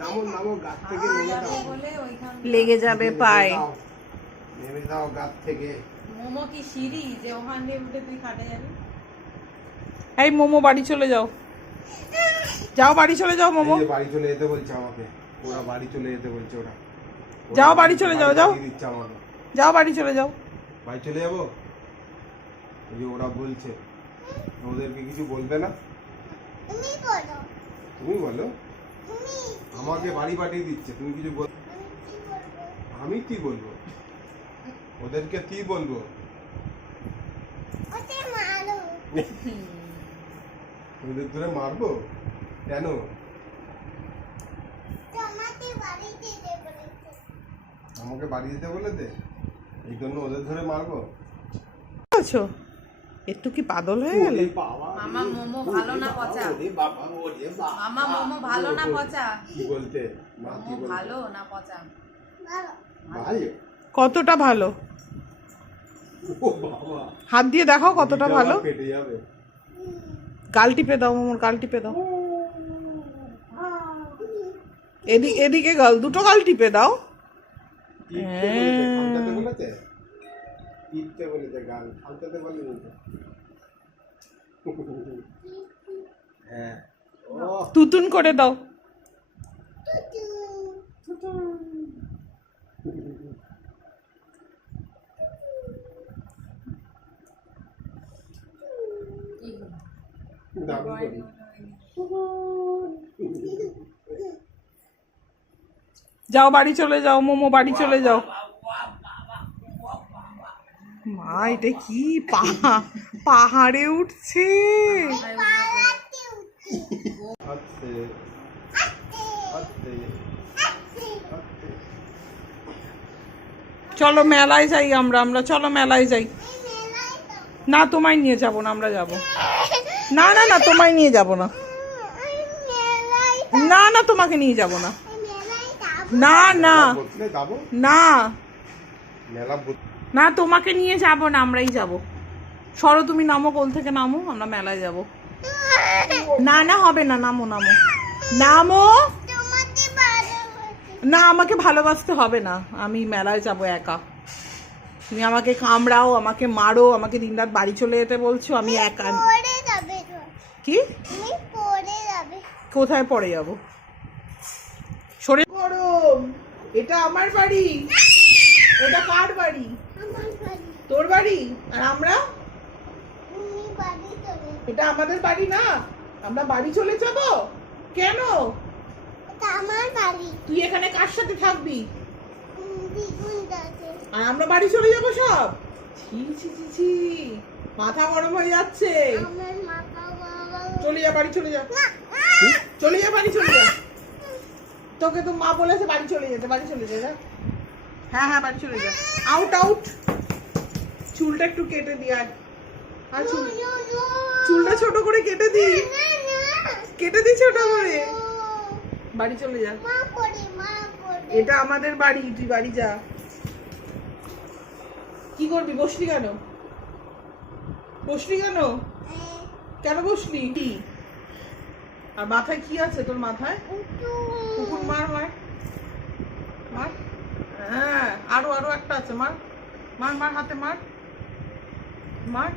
নামো নামো গাছ থেকে নেমে দাও, লেগে যাবে পায়ে। নেমে দাও গাছ থেকে। মোমো কি সিঁড়ি যে ওখান দিয়ে উঠে তুই খাটে যাবি? এই মোমো বাড়ি চলে যাও, যাও বাড়ি চলে যাও মোমো। এই যে বাড়ি চলে যেতে বলছে আমাকে, ওরা বাড়ি চলে যেতে বলছে। ওরা যাও বাড়ি চলে যাও, যাও দিচ্ছে আমাকে। যাও বাড়ি চলে যাও। বাড়ি চলে যাবো? এই যে ওরা বলছে, ওদেরকে কিছু বলবে না? তুমি বলো। আমাকে বাড়ি পাঠিয়ে দিচ্ছে, তুমি কিছু বল। আমি কি বলবো? ওদেরকে কি বলবো? ওদের ধরে মারবো? কেন? আমাকে বাড়ি যেতে বলেছে, এই জন্য ওদের ধরে মারবো? আছো একটু কি পাগল হয়ে গেলে? মামা মোমো ভালো না পচা? মামা মোমো ভালো না পচা? কি বলতে? মোমো ভালো না পচা? ভালো। কতটা ভালো? ও বাবা, হাত দিয়ে দেখাও কতটা ভালো। কেটে যাবে। গাল টিপে দাও মোমোর, গাল টিপে দাও। এদিকে গাল, দুটো গাল টিপে দাও। তুতুন করে দাও। যাও বাড়ি চলে যাও মোমো, বাড়ি চলে যাও। মা এটা কি পাহাড়ে উঠছে? চলো মেলায় যাই আমরা চলো মেলায় যাই। না তোমায় নিয়ে যাব না, আমরা যাব না। না না তোমায় নিয়ে যাব না, না না তোমাকে নিয়ে যাব না, না না না না তোমাকে নিয়ে যাব না, আমরাই যাব। সরো তুমি নামো, কোল থেকে নামো, আমরা মেলায় যাব। না না হবে না, নামো নামো নামো। না আমাকে ভালোবাসতে হবে না, আমি মেলায় যাব একা। তুমি আমাকে কামড়াও, আমাকে মারো, আমাকে দিনরাত বাড়ি চলে যেতে বলছো, আমি একা। কি কোথায় পড়ে যাব? সরে গরম। এটা আমার বাড়ি, এটা কার বাড়ি? তোর বাড়ি। আর আমরা, এটা আমাদের বাড়ি না, আমরা বাড়ি চলে যাব কেন? আমার বাড়ি। তুই এখানে কার সাথে থাকবি? আর আমরা বাড়ি চলে যাবো সব? ছি ছি ছি ছি, মাথা গরম হয়ে যাচ্ছে। চলে যা বাড়ি চলে যা, চলে যা বাড়ি চলে যা। তোকে তো মা বলেছে বাড়ি চলে যেতে, বাড়ি চলে যা। হ্যাঁ হ্যাঁ বাড়ি চলে যা। Out out. চুলটা একটু কেটে দি। আর চুলটা ছোট করে কেটে দি, কেটে দি ছোট করে। বাড়ি চলে যা। এটা আমাদের বাড়ি, তুই বাড়ি যা। কি করবি? বসলি কেন? বসলি কেন? কেন বসলি? আর মাথায় কি আছে তোর মাথায়? কুকুর। মার মার মার। হ্যাঁ আরো একটা আছে, মার মার মার, হাতে মার মার।